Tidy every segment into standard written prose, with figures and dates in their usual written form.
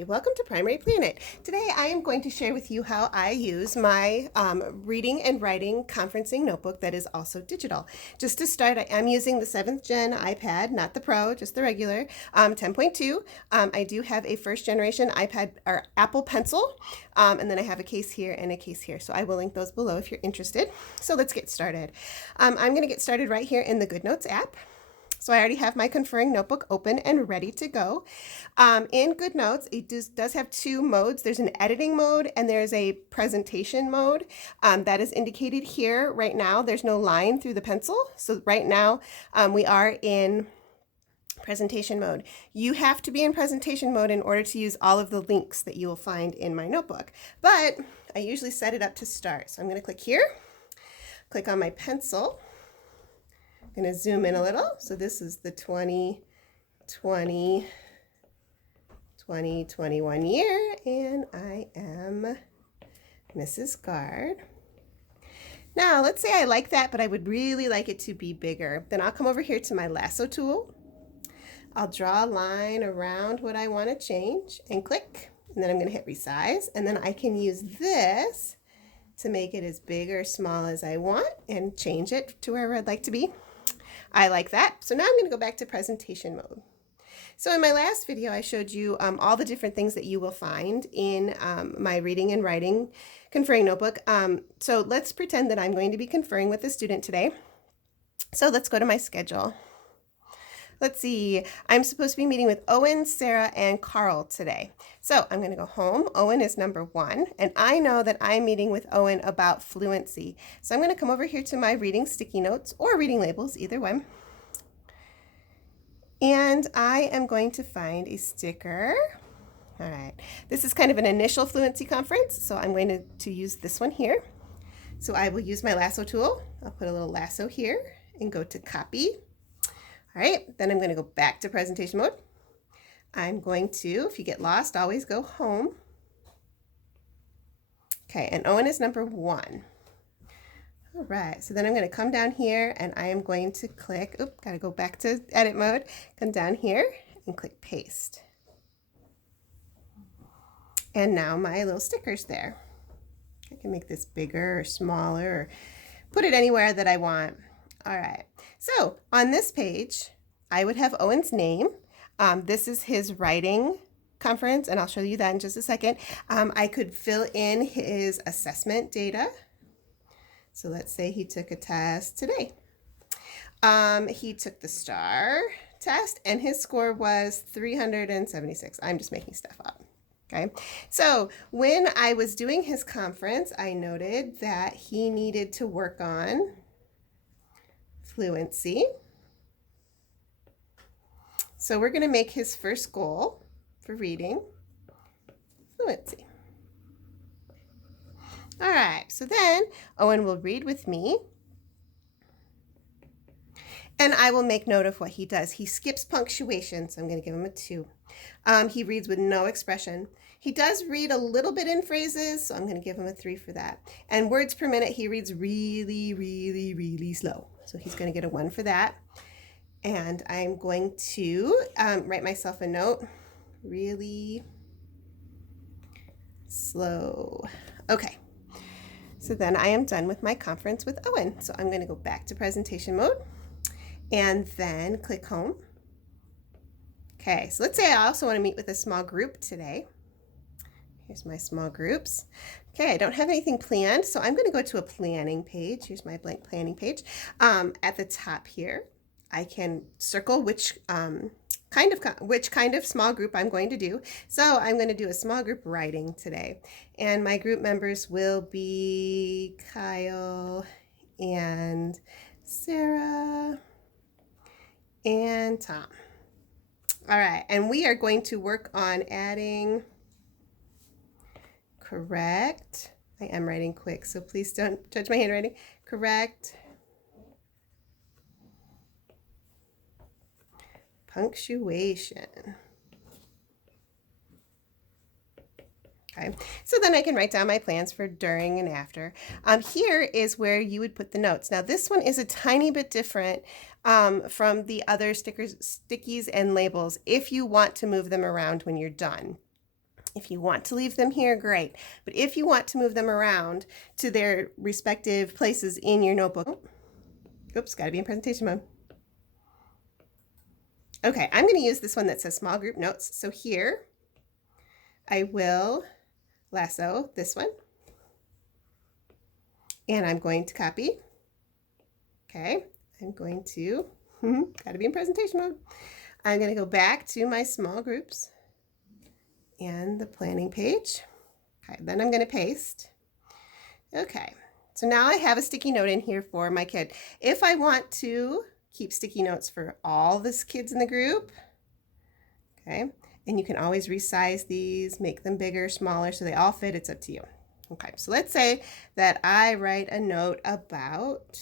Hi, welcome to Primary Planet. Today I am going to share with you how I use my reading and writing conferencing notebook that is also digital. Just to start, I am using the 7th gen iPad, not the Pro, just the regular, 10.2. I do have a first generation iPad or Apple Pencil, and then I have a case here and a case here. So I will link those below if you're interested. So let's get started. I'm going to get started right here in the GoodNotes app. So I already have my conferring notebook open and ready to go. In GoodNotes, it does have two modes. There's an editing mode and there's a presentation mode. That is indicated here right now. There's no line through the pencil. So right now we are in presentation mode. You have to be in presentation mode in order to use all of the links that you will find in my notebook. But I usually set it up to start. So I'm going to click here, click on my pencil. I'm going to zoom in a little. So this is the 2021 year, and I am Mrs. Guard. Now, let's say I like that, but I would really like it to be bigger. Then I'll come over here to my lasso tool. I'll draw a line around what I want to change and click, and then I'm going to hit resize, and then I can use this to make it as big or small as I want and change it to wherever I'd like to be. I like that. So now I'm going to go back to presentation mode. So in my last video, I showed you all the different things that you will find in my reading and writing conferring notebook. So let's pretend that I'm going to be conferring with a student today. So let's go to my schedule. Let's see, I'm supposed to be meeting with Owen, Sarah, and Carl today. So I'm going to go home. Owen is number 1, and I know that I'm meeting with Owen about fluency. So I'm going to come over here to my reading sticky notes or reading labels, either one. And I am going to find a sticker. All right, this is kind of an initial fluency conference, so I'm going to use this one here. So I will use my lasso tool. I'll put a little lasso here and go to copy. All right, then I'm going to go back to presentation mode. I'm going to, if you get lost, always go home. Okay, and Owen is number 1. All right, so then I'm going to come down here and I am going to click, got to go back to edit mode, come down here and click paste. And now my little sticker's there. I can make this bigger or smaller or put it anywhere that I want. All right, so on this page, I would have Owen's name. This is his writing conference, and I'll show you that in just a second. I could fill in his assessment data. So let's say he took a test today. He took the STAR test, and his score was 376. I'm just making stuff up. Okay, so when I was doing his conference, I noted that he needed to work on fluency. So we're going to make his first goal for reading fluency. All right, so then Owen will read with me, and I will make note of what he does. He skips punctuation, so I'm going to give him a 2. He reads with no expression. He does read a little bit in phrases, so I'm going to give him a 3 for that. And words per minute, he reads really, really, really slow. So he's going to get a 1 for that. And I'm going to write myself a note, really slow. Okay, so then I am done with my conference with Owen. So I'm going to go back to presentation mode and then click home. Okay, so let's say I also want to meet with a small group today. Here's my small groups. Okay, I don't have anything planned, so I'm going to go to a planning page. Here's my blank planning page. At the top here, I can circle which kind of small group I'm going to do. So I'm going to do a small group writing today, and my group members will be Kyle and Sarah and Tom. All right, and we are going to work on adding correct. I am writing quick, so please don't judge my handwriting. Correct punctuation. Okay, so then I can write down my plans for during and after. Here is where you would put the notes. Now this one is a tiny bit different from the other stickers, stickies, and labels if you want to move them around when you're done. If you want to leave them here, great. But if you want to move them around to their respective places in your notebook, oops, got to be in presentation mode. Okay, I'm going to use this one that says small group notes. So here I will lasso this one, and I'm going to copy. Okay, I'm going to, got to be in presentation mode. I'm going to go back to my small groups and the planning page. Okay, then I'm going to paste. Okay, so now I have a sticky note in here for my kid. If I want to keep sticky notes for all the kids in the group, okay, and you can always resize these, make them bigger, smaller, so they all fit. It's up to you. Okay, so let's say that I write a note about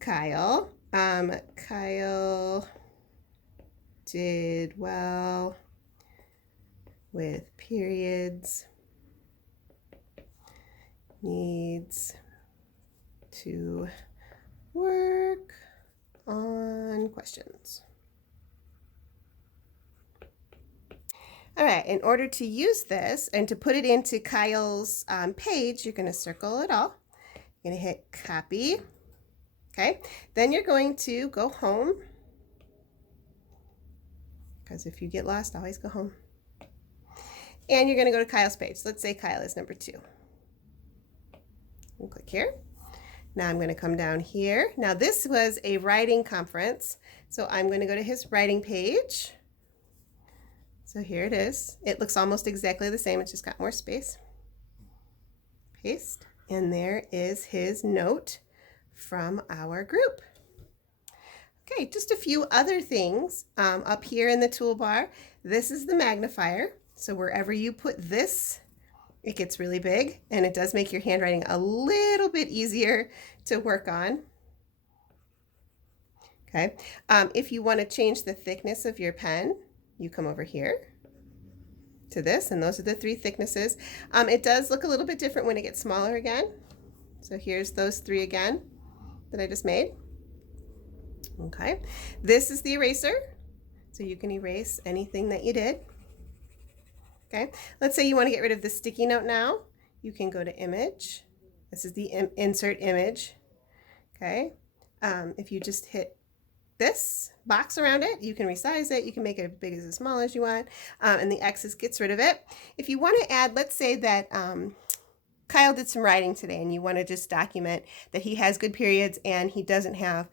Kyle. Kyle did well with periods, needs to work on questions. All right, in order to use this and to put it into Kyle's page, you're going to circle it all. You're going to hit copy. Okay, then you're going to go home, because if you get lost, always go home. And you're going to go to Kyle's page. Let's say Kyle is number 2. We'll click here. Now I'm going to come down here. Now this was a writing conference, so I'm going to go to his writing page. So here it is. It looks almost exactly the same. It's just got more space. Paste. And there is his note from our group. Okay, just a few other things up here in the toolbar. This is the magnifier. So wherever you put this, it gets really big, and it does make your handwriting a little bit easier to work on. Okay, if you want to change the thickness of your pen, you come over here to this, and those are the 3 thicknesses. It does look a little bit different when it gets smaller again. So here's those 3 again that I just made. Okay, this is the eraser, so you can erase anything that you did. Okay, let's say you want to get rid of the sticky note now. You can go to image. This is the insert image. Okay, if you just hit this box around it, you can resize it. You can make it as big as small as you want, and the X's gets rid of it. If you want to add, let's say that Kyle did some writing today, and you want to just document that he has good periods and he doesn't have,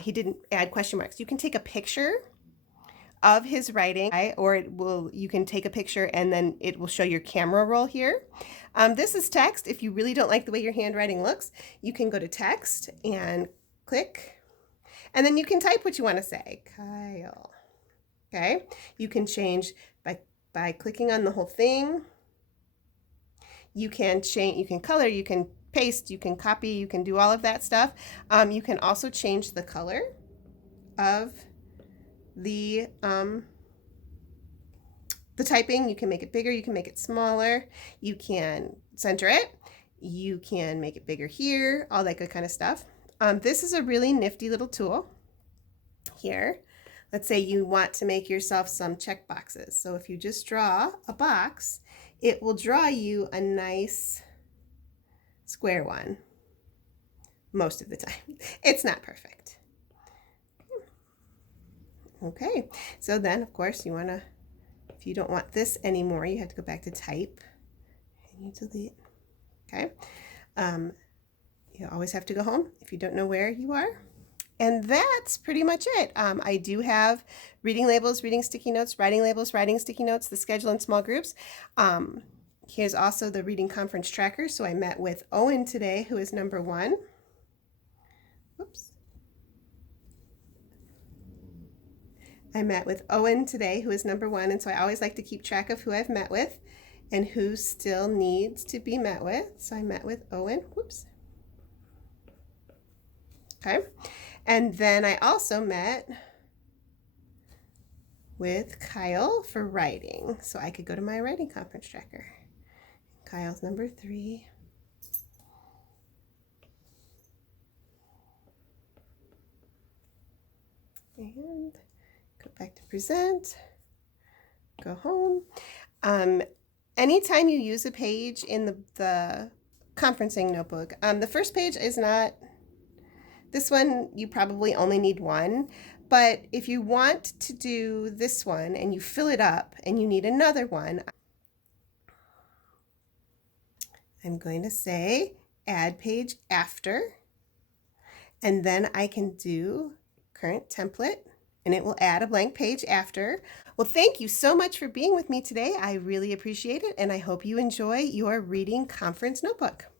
he didn't add question marks. You can take a picture of his writing, or you can take a picture and then it will show your camera roll here. This is text. If you really don't like the way your handwriting looks, you can go to text and click, and then you can type what you want to say. Kyle. Okay, you can change by clicking on the whole thing. You can change, you can color, you can paste, you can copy, you can do all of that stuff. You can also change the color of the typing. You can make it bigger, you can make it smaller, you can center it, you can make it bigger here, all that good kind of stuff. This is a really nifty little tool here. Let's say you want to make yourself some check boxes. So if you just draw a box, it will draw you a nice square one most of the time. It's not perfect. Okay, so then of course you want to, if you don't want this anymore, you have to go back to type and you delete. Okay, you always have to go home if you don't know where you are. And that's pretty much it. I do have reading labels, reading sticky notes, writing labels, writing sticky notes, the schedule in small groups. Here's also the reading conference tracker. So I met with Owen today, who is number 1. Whoops. I met with Owen today, who is number 1, and so I always like to keep track of who I've met with and who still needs to be met with. So I met with Owen. Whoops. Okay, and then I also met with Kyle for writing, so I could go to my writing conference tracker. Kyle's number 3. And go back to present, go home. anytime you use a page in the conferencing notebook, the first page is not, this one you probably only need one, but if you want to do this one and you fill it up and you need another one, I'm going to say add page after, and then I can do current template and it will add a blank page after. Well, thank you so much for being with me today. I really appreciate it, and I hope you enjoy your reading conference notebook.